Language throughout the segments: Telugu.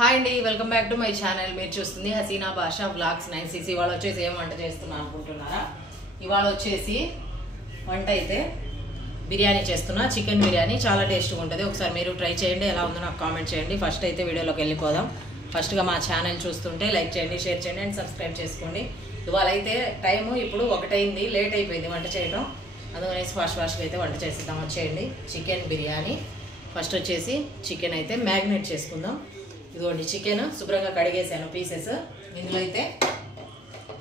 హాయ్ అండి, welcome back to my channel. మీరు చూస్తుంది హసీనా భాషా బ్లాగ్స్ 9cc. ఇవాళ వచ్చేసి ఏం వంట చేస్తున్నా అనుకుంటున్నారా? ఇవాళ వచ్చేసి వంట అయితే బిర్యానీ చేస్తున్నా. చికెన్ బిర్యానీ చాలా టేస్ట్గా ఉంటుంది. ఒకసారి మీరు ట్రై చేయండి, ఎలా ఉందో నాకు కామెంట్ చేయండి. ఫస్ట్ అయితే వీడియోలోకి వెళ్ళిపోదాం. ఫస్ట్గా మా ఛానల్ చూస్తుంటే లైక్ చేయండి, షేర్ చేయండి అండ్ సబ్స్క్రైబ్ చేసుకోండి. ఇవాళ అయితే టైము ఇప్పుడు 1 అయింది, లేట్ అయిపోయింది వంట చేయడం. అందుకనేసి ఫాస్ట్గా అయితే వంట చేసేద్దాం. వచ్చేయండి, చికెన్ బిర్యానీ. ఫస్ట్ వచ్చేసి చికెన్ అయితే మ్యాగ్నేట్ చేసుకుందాం. ఇదిగోండి, చికెన్ శుభ్రంగా కడిగేసాను పీసెస్. ఇందులో అయితే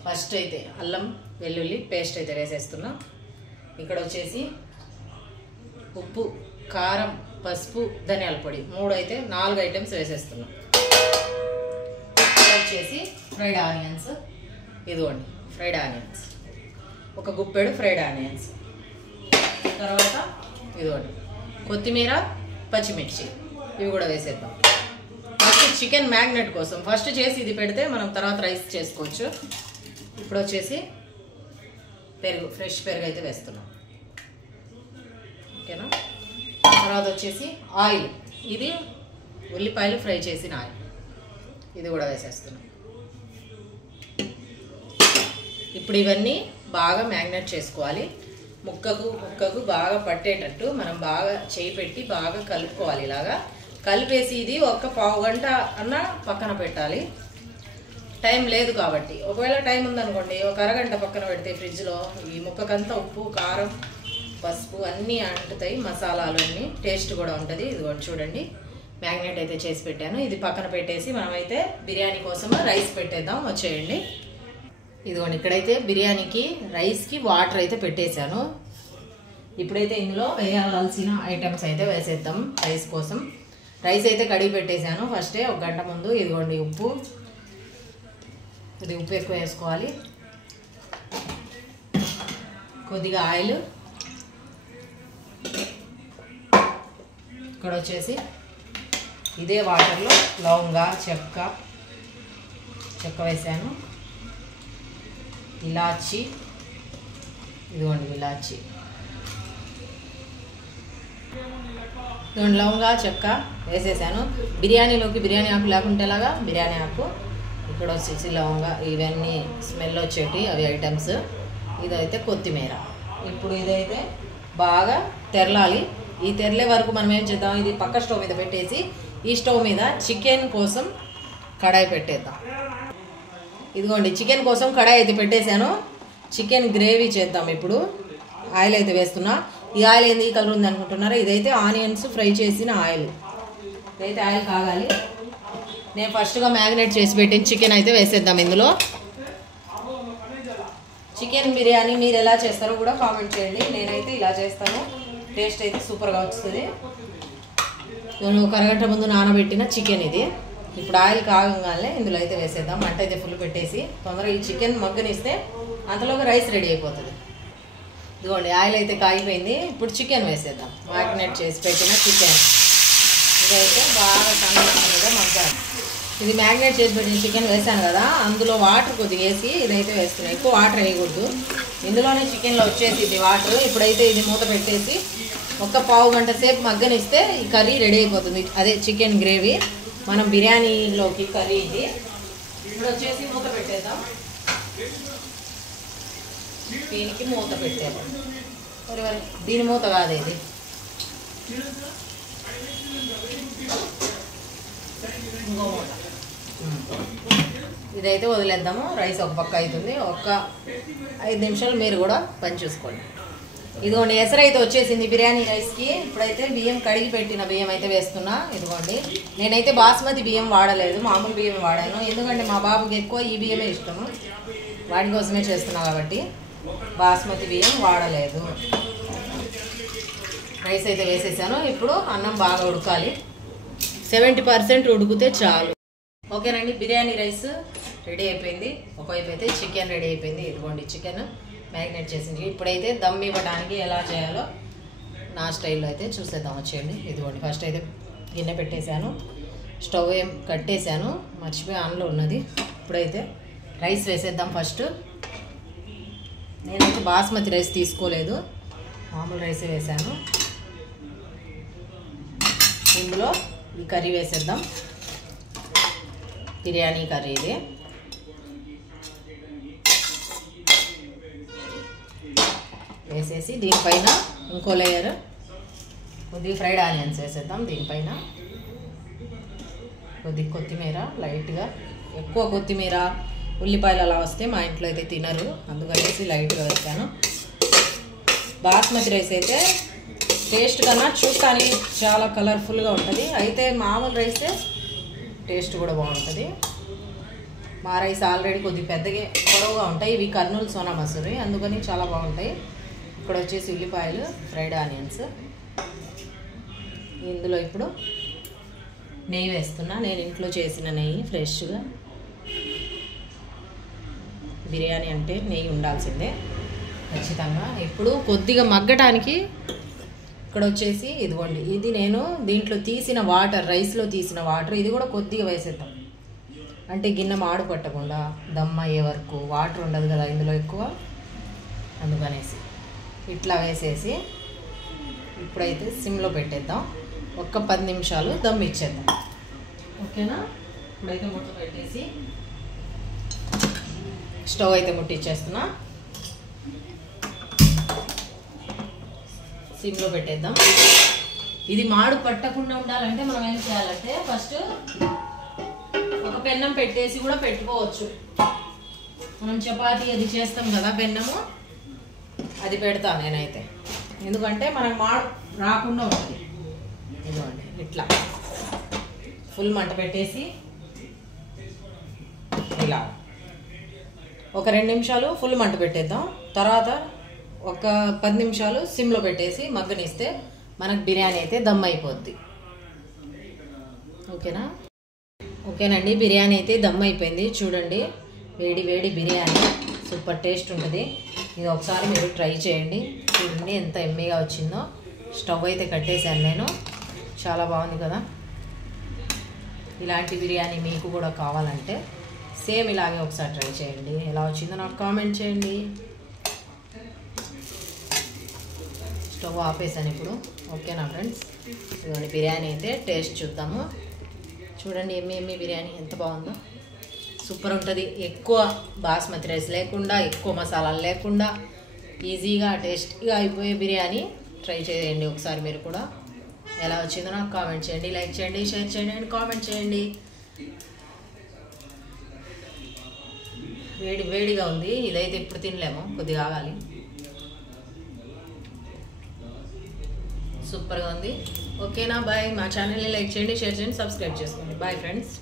ఫస్ట్ అయితే అల్లం వెల్లుల్లి పేస్ట్ అయితే వేసేస్తున్నా. ఇక్కడ వచ్చేసి ఉప్పు, కారం, పసుపు, ధనియాల పొడి 4 ఐటమ్స్ వేసేస్తున్నా. ఇక్కడ వచ్చేసి ఫ్రైడ్ ఆనియన్స్. ఇదిగోండి ఫ్రైడ్ ఆనియన్స్, ఒక గుప్పెడు ఫ్రైడ్ ఆనియన్స్. తర్వాత ఇదిగోండి కొత్తిమీర, పచ్చిమిర్చి, ఇవి కూడా వేసేద్దాం. ఫస్ట్ చికెన్ మ్యాగ్నెట్ కోసం ఫస్ట్ చేసి ఇది పెడితే మనం తర్వాత రైస్ చేసుకోవచ్చు. ఇప్పుడు వచ్చేసి పెరుగు, ఫ్రెష్ పెరుగు అయితే వేస్తున్నాం. ఓకేనా? తర్వాత వచ్చేసి ఆయిల్, ఇది ఉల్లిపాయలు ఫ్రై చేసిన ఆయిల్, ఇది కూడా వేసేస్తున్నాం. ఇప్పుడు ఇవన్నీ బాగా మ్యాగ్నెట్ చేసుకోవాలి. ముక్కకు బాగా పట్టేటట్టు మనం బాగా చేయి పెట్టి బాగా కలుపుకోవాలి. ఇలాగా కలిపేసి ఇది ఒక పావు గంట అన్న పక్కన పెట్టాలి. టైం లేదు కాబట్టి, ఒకవేళ టైం ఉందనుకోండి ఒక అరగంట పక్కన పెడితే ఫ్రిడ్జ్లో ఈ ముక్కకంతా ఉప్పు, కారం, పసుపు అన్నీ అంటుతాయి, మసాలాలు అన్నీ, టేస్ట్ కూడా ఉంటుంది. ఇదిగోండి చూడండి, మ్యాగ్నేట్ అయితే చేసి పెట్టాను. ఇది పక్కన పెట్టేసి మనమైతే బిర్యానీ కోసం రైస్ పెట్టేద్దాం. వచ్చేయండి, ఇదిగోండి ఇక్కడైతే బిర్యానీకి రైస్కి వాటర్ అయితే పెట్టేశాను. ఇప్పుడైతే ఇందులో వేయాల్సిన ఐటమ్స్ అయితే వేసేద్దాం. రైస్ కోసం రైస్ అయితే కడిగి పెట్టేశాను ఫస్టే 1 గంట ముందు. ఇదిగోండి ఉప్పు, ఇది ఉప్పు ఎక్కువ వేసుకోవాలి. కొద్దిగా ఆయిల్, ఇక్కడ వచ్చేసి ఇదే వాటర్లో లవంగా, చెక్క వేసాను. ఇలాచి, ఇదిగోండి ఇలాచి, లవంగా, చెక్క వేసేసాను. బిర్యానీలోకి బిర్యానీ ఆకు లేకుంటే లాగా బిర్యానీ ఆకు, ఇక్కడ వచ్చేసి లవంగా, ఇవన్నీ స్మెల్ వచ్చేటి అవి ఐటమ్స్. ఇదైతే కొత్తిమీర. ఇప్పుడు ఇదైతే బాగా తెరలాలి. ఈ తెరలే వరకు మనం ఏం చేద్దాం, ఇది పక్క స్టవ్ మీద పెట్టేసి ఈ స్టవ్ మీద చికెన్ కోసం కడాయి పెట్టేద్దాం. ఇదిగోండి చికెన్ కోసం కడాయి అయితే పెట్టేశాను. చికెన్ గ్రేవీ చేద్దాం. ఇప్పుడు ఆయిల్ అయితే వేస్తున్నా. ఈ ఆయిల్ ఏంది ఈ కలర్ ఉంది అనుకుంటున్నారా? ఇదైతే ఆనియన్స్ ఫ్రై చేసిన ఆయిల్. ఇదైతే ఆయిల్ కాగాలి. నేను ఫస్ట్గా మ్యాగ్నేట్ చేసి పెట్టిన చికెన్ అయితే వేసేద్దాం ఇందులో. చికెన్ బిర్యానీ మీరు ఎలా చేస్తారో కూడా కామెంట్ చేయండి. నేనైతే ఇలా చేస్తాను, టేస్ట్ అయితే సూపర్గా వస్తుంది. నేను 1 అరగంట ముందు నానబెట్టిన చికెన్ ఇది. ఇప్పుడు ఆయిల్ కాగంగానే ఇందులో అయితే వేసేద్దాం. మంట అయితే ఫుల్ పెట్టేసి తొందరగా ఈ చికెన్ మగ్గనిస్తే అంతలోకి రైస్ రెడీ అయిపోతుంది. ఇదిగోండి ఆయిల్ అయితే కాగిపోయింది. ఇప్పుడు చికెన్ వేసేద్దాం. మ్యాగ్నేట్ చేసి పెట్టిన చికెన్ ఇదైతే బాగా సన్నగా మగ్గాలి. ఇది మ్యాగ్నేట్ చేసి పెట్టిన చికెన్ వేసాను కదా, అందులో వాటర్ కొద్దిగా వేసి ఇదైతే వేస్తున్నాయి. ఎక్కువ వాటర్ వేయకూడదు, ఇందులోనే చికెన్లో వచ్చేసి ఇది వాటర్. ఇప్పుడైతే ఇది మూత పెట్టేసి ఒక పావు గంట సేపు మగ్గనిస్తే ఈ కర్రీ రెడీ అయిపోతుంది. అదే చికెన్ గ్రేవీ మనం బిర్యానీలోకి కర్రీ ఇది. ఇప్పుడు వచ్చేసి మూత పెట్టేద్దాం. దీనికి మూత పెట్టేద్దాం. దీని మూత కాదు ఇది, ఇంకో మూత. ఇదైతే వదిలేద్దాము. రైస్ ఒక పక్క అవుతుంది. ఒక 5 నిమిషాలు మీరు కూడా పని చూసుకోండి. ఇదిగోండి ఎసరు అయితే వచ్చేసింది బిర్యానీ రైస్కి. ఇప్పుడైతే బియ్యం కడిగి పెట్టిన బియ్యం అయితే వేస్తున్నా. ఇదిగోండి నేనైతే బాస్మతి బియ్యం వాడలేదు, మామూలు బియ్యం వాడాను. ఎందుకంటే మా బాబుకి ఎక్కువ ఈ బియ్యమే ఇష్టము, వాడి కోసమే చేస్తున్నా కాబట్టి బాస్మతి బియ్యం వాడలేదు. రైస్ అయితే వేసేసాను. ఇప్పుడు అన్నం బాగా ఉడకాలి. 70% ఉడికితే చాలు. ఓకేనండి, బిర్యానీ రైస్ రెడీ అయిపోయింది. ఒకవైపు అయితే చికెన్ రెడీ అయిపోయింది. ఇదిగోండి చికెన్ మ్యారినేట్ చేసింది. ఇప్పుడైతే దమ్ ఇవ్వడానికి ఎలా చేయాలో నా స్టైల్లో అయితే చూసేద్దాం. వచ్చేయండి, ఇదిగోండి ఫస్ట్ అయితే గిన్నె పెట్టేశాను, స్టవ్ ఏం కట్టేశాను, మర్చిపోయి ఆన్లో ఉన్నది. ఇప్పుడైతే రైస్ వేసేద్దాం. ఫస్ట్ నేనైతే బాస్మతి రైస్ తీసుకోలేదు, మామూలు రైసే వేసాను. ఇందులో ఈ కర్రీ వేసేద్దాం. బిర్యానీ కర్రీ ఇది. వేసేసి దీనిపైన ఇంకో లేయర్ కొద్దిగా ఫ్రైడ్ ఆనియన్స్ వేసేద్దాం. దీనిపైన కొద్దిగా కొత్తిమీర లైట్గా, ఎక్కువ కొత్తిమీర ఉల్లిపాయలు అలా వస్తే మా ఇంట్లో అయితే తినరు, అందుకనేసి లైట్గా వేస్తాను. బాస్మతి రైస్ అయితే టేస్ట్ కన్నా చూడటానికి చాలా కలర్ఫుల్గా ఉంటుంది, అయితే మామూలు రైసే టేస్ట్ కూడా బాగుంటుంది. మా రైస్ ఆల్రెడీ కొద్దిగా పెద్దగా పొడవుగా ఉంటాయి, ఇవి కర్నూలు సోనా మసూరి, అందుకని చాలా బాగుంటాయి. ఇక్కడ వచ్చేసి ఉల్లిపాయలు, ఫ్రైడ్ ఆనియన్స్. ఇందులో ఇప్పుడు నెయ్యి వేస్తున్నా. నేను ఇంట్లో చేసిన నెయ్యి ఫ్రెష్గా. బిర్యానీ అంటే నెయ్యి ఉండాల్సిందే ఖచ్చితంగా. ఇప్పుడు కొద్దిగా మగ్గటానికి ఇక్కడ వచ్చేసి ఇదిగోండి, ఇది నేను దీంట్లో తీసిన వాటర్, రైస్లో తీసిన వాటర్, ఇది కూడా కొద్దిగా వేసేద్దాం. అంటే గిన్నె మాడు పట్టకుండా దమ్ అయ్యే వరకు. వాటర్ ఉండదు కదా ఇందులో ఎక్కువ, అందుకనేసి ఇట్లా వేసేసి ఇప్పుడైతే సిమ్లో పెట్టేద్దాం. ఒక్క 10 నిమిషాలు దమ్ ఇచ్చేద్దాం. ఓకేనా? ఇప్పుడైతే ముట్ట పెట్టేసి స్టవ్ అయితే ముట్టించేస్తున్నా. సిమ్లో పెట్టేద్దాం. ఇది మాడు పట్టకుండా ఉండాలంటే మనం ఏం చేయాలంటే ఫస్ట్ ఒక పెన్నం పెట్టేసి కూడా పెట్టుకోవచ్చు. మనం చపాతీ అది చేస్తాం కదా పెన్నము, అది పెడతాను నేనైతే, ఎందుకంటే మనకు మాడు రాకుండా ఉంటుంది. ఇదిగోండి ఇట్లా ఫుల్ మంట పెట్టేసి ఇలా ఒక 2 నిమిషాలు ఫుల్ మంట పెట్టేద్దాం. తర్వాత ఒక 10 నిమిషాలు సిమ్లో పెట్టేసి మగ్గనిస్తే మనకు బిర్యానీ అయితే దమ్ అయిపోద్ది. ఓకేనా? ఓకేనండి, బిర్యానీ అయితే దమ్ అయిపోయింది. చూడండి, వేడి వేడి బిర్యానీ సూపర్ టేస్ట్ ఉంటుంది. ఇది ఒకసారి మీరు ట్రై చేయండి. చూడండి ఎంత ఎమ్మీగా వచ్చిందో. స్టవ్ అయితే కట్టేశాను నేను. చాలా బాగుంది కదా. ఇలాంటి బిర్యానీ మీకు కూడా కావాలంటే సేమ్ ఇలాగే ఒకసారి ట్రై చేయండి. ఎలా వచ్చిందో నాకు కామెంట్ చేయండి. స్టవ్ ఆపేసాను ఇప్పుడు. ఓకేనా ఫ్రెండ్స్? ఇదిగోండి బిర్యానీ అయితే టేస్ట్ చూద్దాము. చూడండి ఎమ్మి బిర్యానీ ఎంత బాగుందో. సూపర్ ఉంటుంది. ఎక్కువ బాస్మతి రైస్ లేకుండా, ఎక్కువ మసాలాలు లేకుండా ఈజీగా టేస్టీగా అయిపోయే బిర్యానీ ట్రై చేయండి ఒకసారి మీరు కూడా. ఎలా వచ్చిందో నాకు కామెంట్ చేయండి, లైక్ చేయండి, షేర్ చేయండి అండ్ కామెంట్ చేయండి. వేడి వేడిగా ఉంది. ఇదైతే ఇప్పుడు తినలేము, కొద్దిగా ఆగాలి. సూపర్గా ఉంది. ఓకేనా? బాయ్. మా ఛానల్ని లైక్ చేయండి, షేర్ చేయండి, సబ్స్క్రైబ్ చేసుకోండి. Bye friends.